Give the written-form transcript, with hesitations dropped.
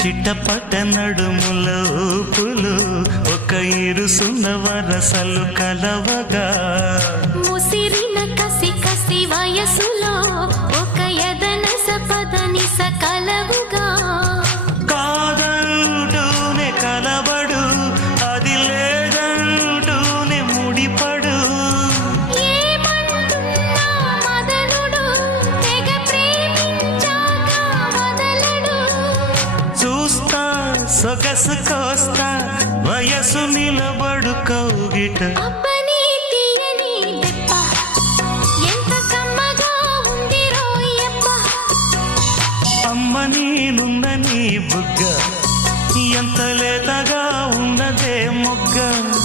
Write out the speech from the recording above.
చిట్టపట్ట నడుముల ఊపులు ఒక ఇరుసున్న వరసలు కలవగా ముసిరిన కసి కసి వయసులో ఒక యదన సపదని సకలవుగా కాదంటూనే కలబడు అది లేదంటూనే ముడిపడు ఏమంటున్నా మదనుడు తెగ ప్రేమించాక వదలడు చూస్తా సొగసు కోస్తా వయసు నిలబడు కౌగిట అబ్బని తీయని దెబ్బ ఎంత కమ్మగా ఉంది రోయప్ప అమ్మ నేనున్న నీ బుగ్గ ఎంత లేతగా ఉన్నదే మొగ్గ